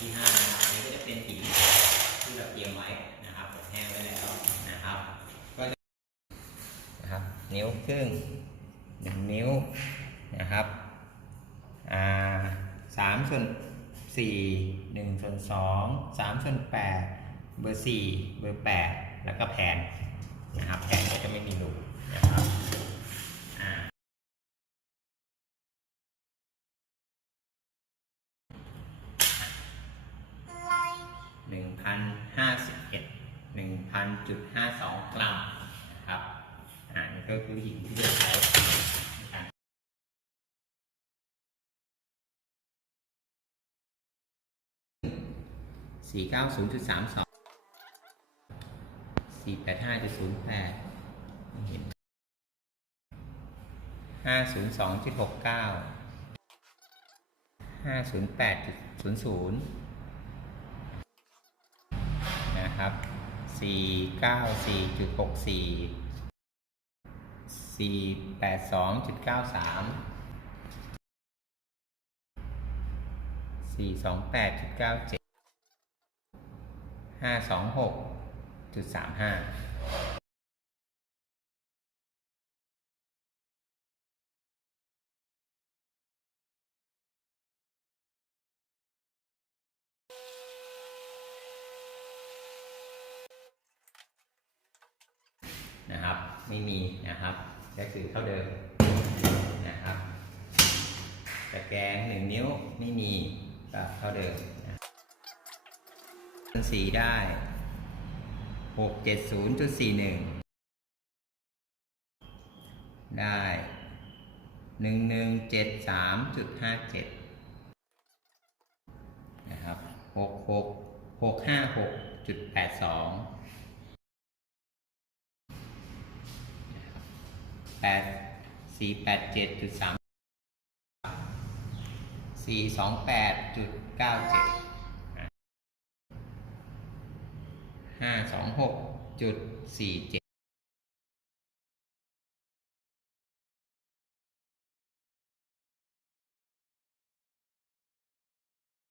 ที่ห้านะครับอันนี้ก็จะเป็นสีที่เราเตรียมไว้นะครับผมแห้งไว้แล้วนะครับก็จะนะครับ นิ้วครึ่งหนึ่งนิ้วนะครับอ่าสามส่วนสี่หนึ่งส่วนสองสามส่วนแปดเบอร์สี่เบอร์แปดแล้วก็แผ่นนะครับแผ่นก็จะไม่มีรูันห้าสิบเอ็ดหนึ่งพันจุดห้าสองกรัมครับอันนี้ก็คือหินที่เราใช้สี่เก้าศูนย์จุดสามสองสี่แปดห้าจุดศูนย์แปดห้าศูนย์สองจุดหกเก้าห้าศูนย์แปดจุดศูนย์ศูนย์ นะครับ 494.64 482.93 428.97 526.35 นะครับ ไม่มีนะครับ ก็คือเท่าเดิมนะครับตะแกรงหนึ่งนิ้วไม่มีก็เท่าเดิมนะสีได้หกเจ็ดศูนย์จุดสี่หนึ่งได้หนึ่งหนึ่งเจ็ดสามจุดห้าเจ็ดนะครับหกหกหกห้าหกจุดแปดสอง 4 8 7 3 4 2 8 9 7 5 2 6 4 7